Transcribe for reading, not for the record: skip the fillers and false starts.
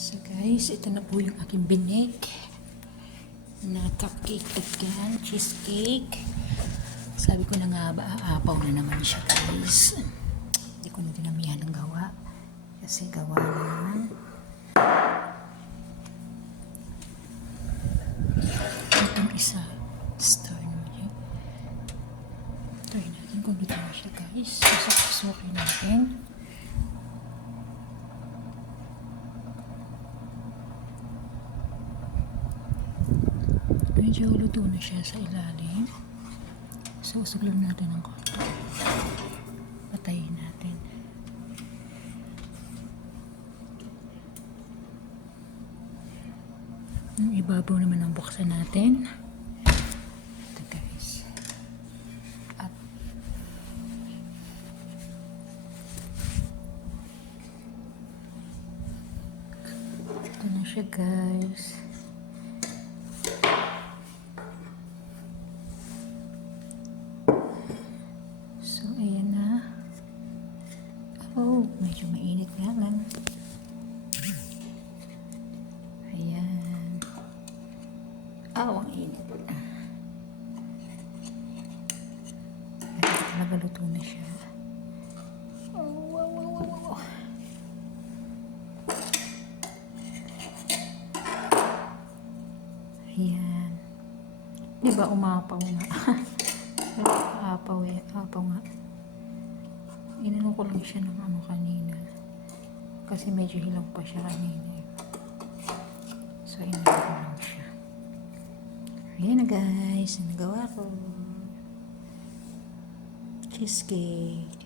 So guys, ito na po yung aking binig na cupcake again, cheesecake. Sabi ko na nga ba, aapaw na naman siya guys. Hindi ko na dinamihan ng gawa. Kasi gawa na. Itong isa, stir naman. Try natin kung dito na siya guys. Sasaksukin natin. Medyo luto na siya sa ilalim. So, usaglan natin ng konti. Patayin natin. Yung ibabaw naman ang buksan natin. Ito guys. Up. Ito na siya guys. So, ayan na. Oh, medyo mainit nga lang. Ayan. Ang init. Ayan, nagaluto na siya. Oh, wow, wow, wow, wow. Ayan. Diba umapaw nga? Apaw eh. Apaw nga. Inano ko lang siya ng ano kanina. Kasi medyo hilaw pa siya kanina. So, inano ko lang siya. Ayan na guys. Nagawa ko. Cheesecake.